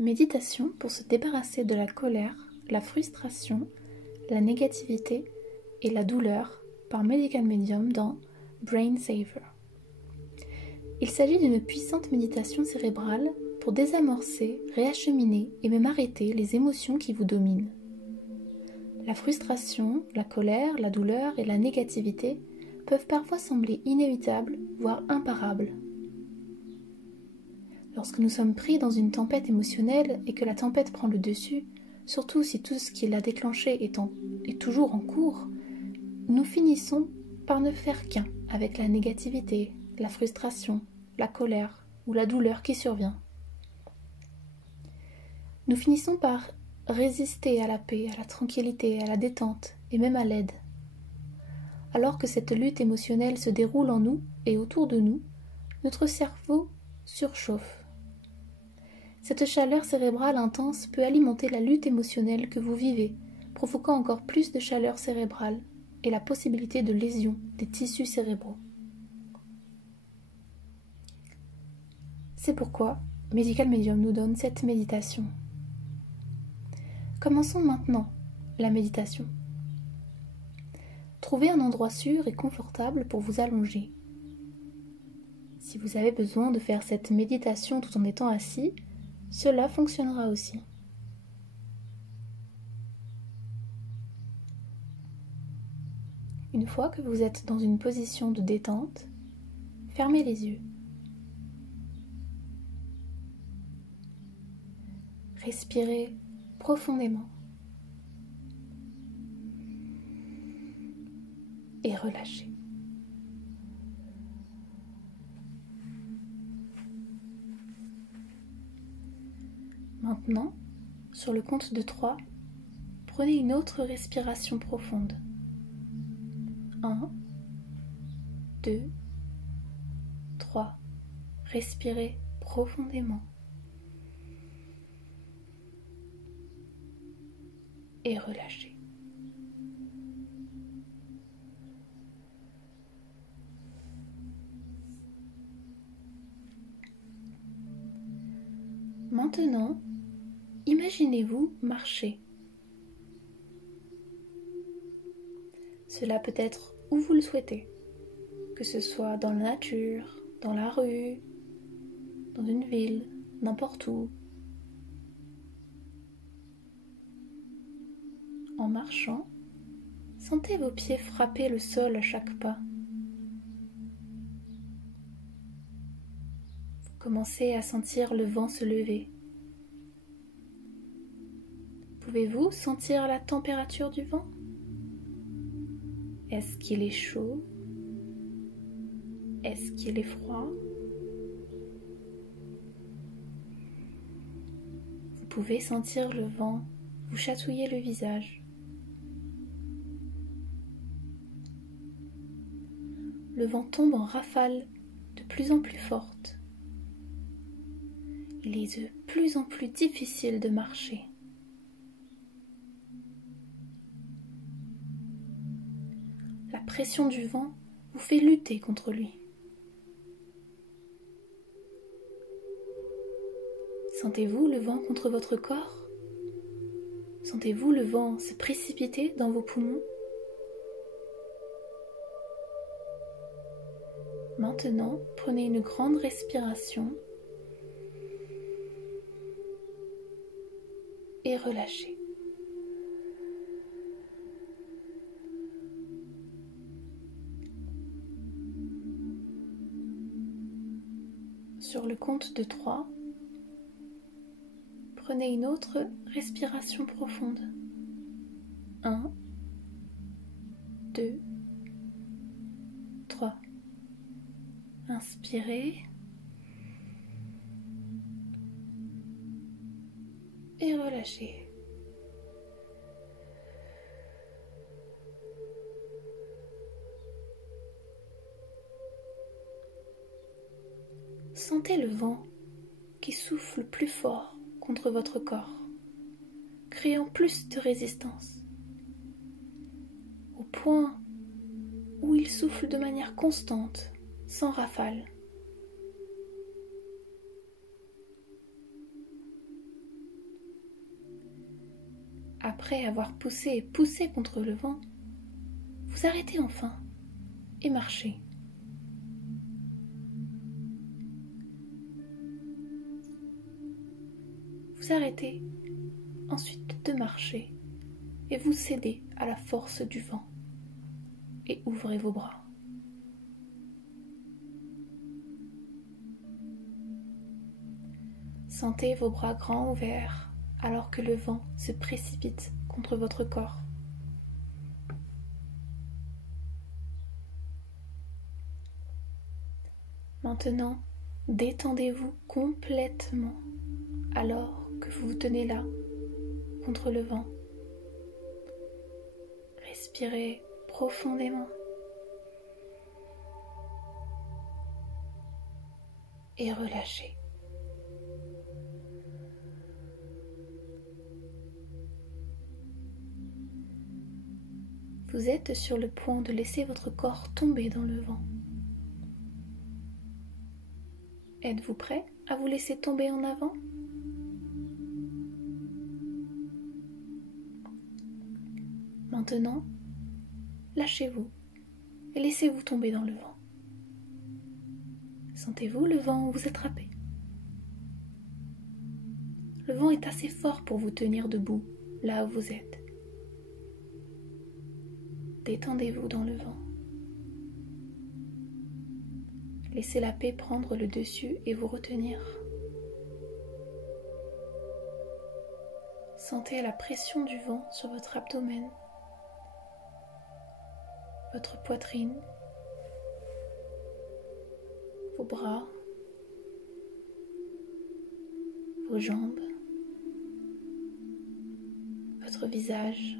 Méditation pour se débarrasser de la colère, la frustration, la négativité et la douleur par Medical Medium dans Brain Saver. Il s'agit d'une puissante méditation cérébrale pour désamorcer, réacheminer et même arrêter les émotions qui vous dominent. La frustration, la colère, la douleur et la négativité peuvent parfois sembler inévitables, voire imparables. Lorsque nous sommes pris dans une tempête émotionnelle et que la tempête prend le dessus, surtout si tout ce qui l'a déclenché est toujours en cours, nous finissons par ne faire qu'un avec la négativité, la frustration, la colère ou la douleur qui survient. Nous finissons par résister à la paix, à la tranquillité, à la détente et même à l'aide. Alors que cette lutte émotionnelle se déroule en nous et autour de nous, notre cerveau surchauffe. Cette chaleur cérébrale intense peut alimenter la lutte émotionnelle que vous vivez, provoquant encore plus de chaleur cérébrale et la possibilité de lésion des tissus cérébraux. C'est pourquoi Medical Medium nous donne cette méditation. Commençons maintenant la méditation. Trouvez un endroit sûr et confortable pour vous allonger. Si vous avez besoin de faire cette méditation tout en étant assis, cela fonctionnera aussi. Une fois que vous êtes dans une position de détente, fermez les yeux. Respirez profondément et relâchez. Maintenant, sur le compte de 3, prenez une autre respiration profonde. 1, 2, 3. Respirez profondément. Et relâchez. Maintenant, imaginez-vous marcher. Cela peut être où vous le souhaitez, que ce soit dans la nature, dans la rue, dans une ville, n'importe où. En marchant, sentez vos pieds frapper le sol à chaque pas. Vous commencez à sentir le vent se lever. Pouvez-vous sentir la température du vent? Est-ce qu'il est chaud? Est-ce qu'il est froid? Vous pouvez sentir le vent vous chatouiller le visage. Le vent tombe en rafales de plus en plus fortes. Il est de plus en plus difficile de marcher. La pression du vent vous fait lutter contre lui. Sentez-vous le vent contre votre corps? Sentez-vous le vent se précipiter dans vos poumons? Maintenant, prenez une grande respiration et relâchez. Sur le compte de 3, prenez une autre respiration profonde. 1, 2, 3. Inspirez et relâchez. Sentez le vent qui souffle plus fort contre votre corps, créant plus de résistance, au point où il souffle de manière constante, sans rafale. après avoir poussé et poussé contre le vent, vous arrêtez enfin et marchez. Vous arrêtez ensuite de marcher et vous cédez à la force du vent et ouvrez vos bras. Sentez vos bras grands ouverts alors que le vent se précipite contre votre corps. Maintenant, détendez-vous complètement alors que vous vous tenez là, contre le vent. Respirez profondément et relâchez. Vous êtes sur le point de laisser votre corps tomber dans le vent. Êtes-vous prêt à vous laisser tomber en avant ? Maintenant, lâchez-vous et laissez-vous tomber dans le vent. Sentez-vous le vent vous attraper ? Le vent est assez fort pour vous tenir debout là où vous êtes. Détendez-vous dans le vent. Laissez la paix prendre le dessus et vous retenir. Sentez la pression du vent sur votre abdomen, votre poitrine, vos bras, vos jambes, votre visage.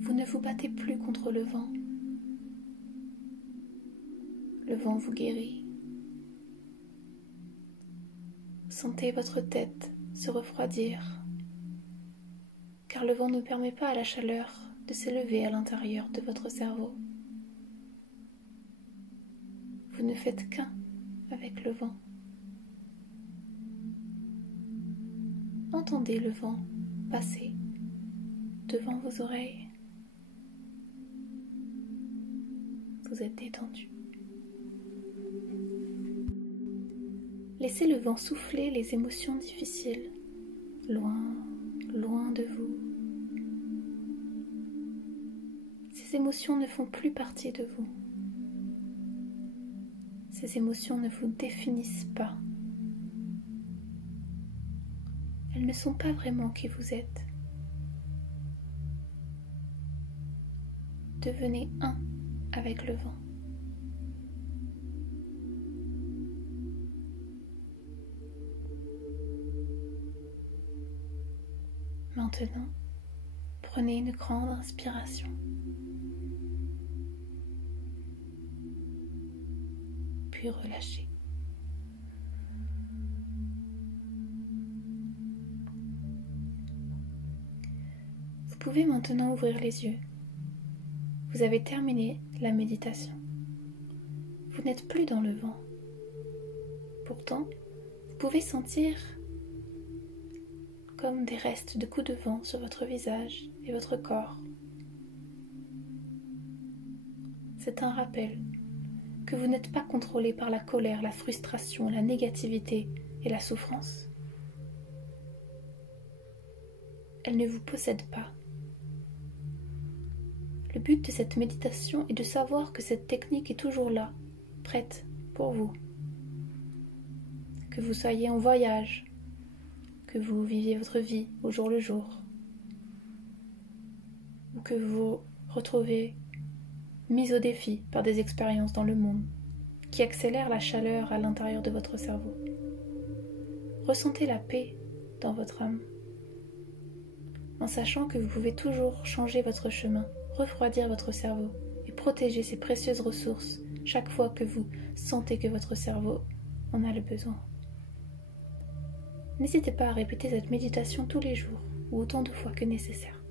Vous ne vous battez plus contre le vent. Le vent vous guérit. Sentez votre tête se refroidir, car le vent ne permet pas à la chaleur de s'élever à l'intérieur de votre cerveau. Vous ne faites qu'un avec le vent. Entendez le vent passer devant vos oreilles. Vous êtes détendu. Laissez le vent souffler les émotions difficiles, loin, loin de vous. Ces émotions ne font plus partie de vous. Ces émotions ne vous définissent pas. Elles ne sont pas vraiment qui vous êtes. Devenez un avec le vent. Maintenant, prenez une grande inspiration. Puis relâchez. Vous pouvez maintenant ouvrir les yeux. Vous avez terminé la méditation. Vous n'êtes plus dans le vent. Pourtant, vous pouvez sentir comme des restes de coups de vent sur votre visage et votre corps. C'est un rappel que vous n'êtes pas contrôlé par la colère, la frustration, la négativité et la souffrance. Elles ne vous possèdent pas. Le but de cette méditation est de savoir que cette technique est toujours là, prête pour vous. Que vous soyez en voyage, que vous viviez votre vie au jour le jour, ou que vous vous retrouvez mis au défi par des expériences dans le monde qui accélèrent la chaleur à l'intérieur de votre cerveau. Ressentez la paix dans votre âme, en sachant que vous pouvez toujours changer votre chemin, refroidir votre cerveau et protéger ces précieuses ressources chaque fois que vous sentez que votre cerveau en a le besoin. N'hésitez pas à répéter cette méditation tous les jours ou autant de fois que nécessaire.